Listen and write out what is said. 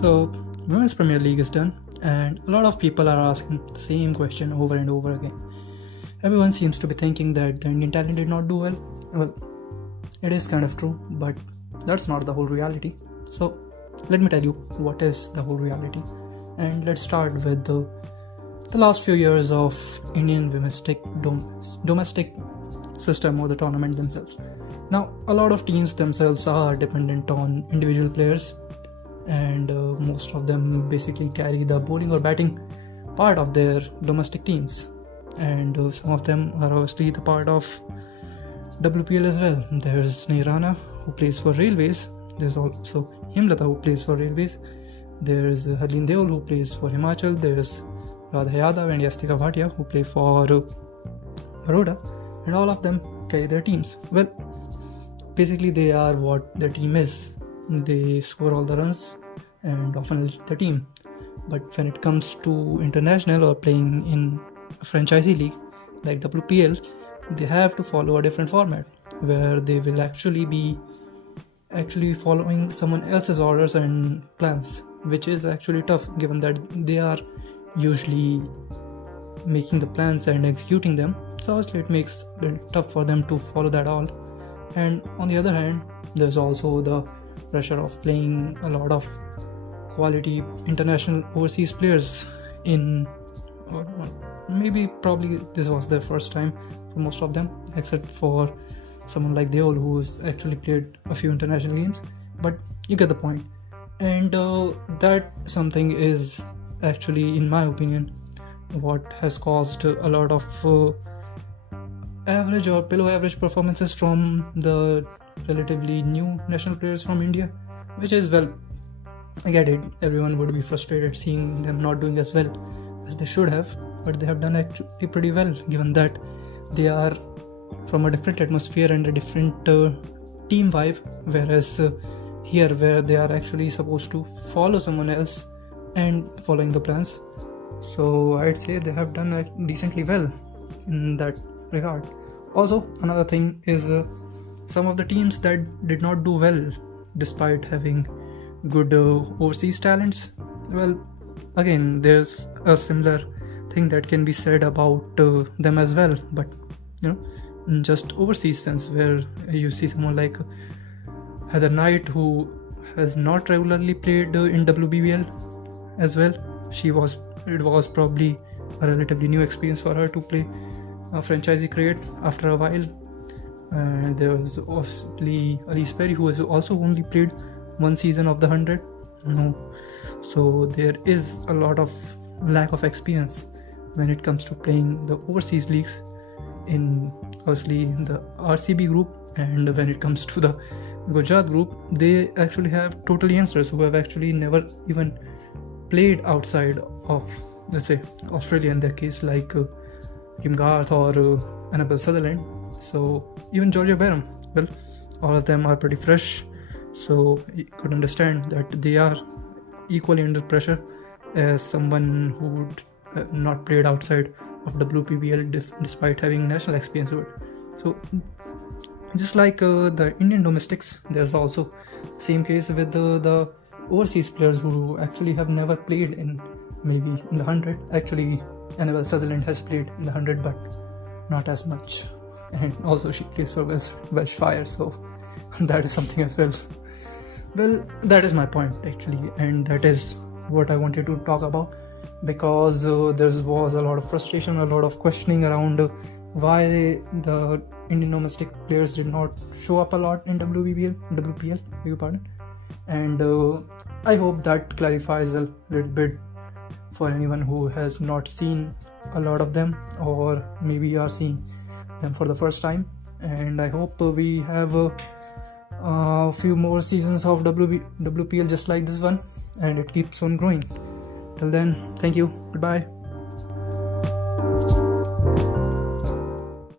So, Women's Premier League is done, and a lot of people are asking the same question over and over again. Everyone seems to be thinking that the Indian talent did not do well. Well, it is kind of true, but that's not the whole reality. So, let me tell you what is the whole reality. And let's start with the last few years of Indian domestic system or the tournament themselves. Now, a lot of teams themselves are dependent on individual players, and most of them basically carry the bowling or batting part of their domestic teams, and some of them are obviously the part of WPL as well. There's Neerana, who plays for Railways. There's also Himlata, who plays for Railways. There's Harleen Deol, who plays for Himachal. There's Radha Yadav and Yastika Bhatia, who play for Baroda, and all of them carry their teams. Well, basically they are what their team is. They score all the runs and often lead the team. But when it comes to international or playing in a franchisee league like WPL, they have to follow a different format where they will actually be following someone else's orders and plans, which is actually tough given that they are usually making the plans and executing them. So obviously it makes it tough for them to follow that all. And on the other hand, there's also the pressure of playing a lot of quality international overseas players probably this was their first time for most of them, except for someone like Deol, who's actually played a few international games, but you get the point. And that something is actually, in my opinion, what has caused a lot of average or below average performances from the relatively new national players from India, which is, well, I get it, everyone would be frustrated seeing them not doing as well as they should have, but they have done actually pretty well given that they are from a different atmosphere and a different team vibe, whereas here where they are actually supposed to follow someone else and following the plans. So I'd say they have done decently well in that regard. Also, another thing is some of the teams that did not do well despite having good overseas talents. Well, again, there's a similar thing that can be said about them as well, but in just overseas sense, where you see someone like Heather Knight, who has not regularly played in WPL as well. It was probably a relatively new experience for her to play a franchisee cricket after a while. And there was obviously Elise Perry, who has also only played one season of the 100. So there is a lot of lack of experience when it comes to playing the overseas leagues in obviously the RCB group. And when it comes to the Gujarat group, they actually have total youngsters who have actually never even played outside of, let's say, Australia in their case, like Kim Garth or Annabelle Sutherland. So even Georgia Barham, well, all of them are pretty fresh, so you could understand that they are equally under pressure as someone who would not played outside of WPBL despite having national experience. So just like the Indian domestics, there's also the same case with the overseas players who actually have never played in maybe in the 100. Actually, Annabelle Sutherland has played in the 100, but not as much. And also she plays for Welsh Fire, so that is something as well. Well, that is my point actually, and that is what I wanted to talk about, because there was a lot of frustration, a lot of questioning around why the Indian domestic players did not show up a lot in WPL, beg your pardon. And I hope that clarifies a little bit for anyone who has not seen a lot of them, or maybe are seeing them for the first time. And I hope we have a few more seasons of WPL just like this one, and it keeps on growing. Till then, thank you, goodbye.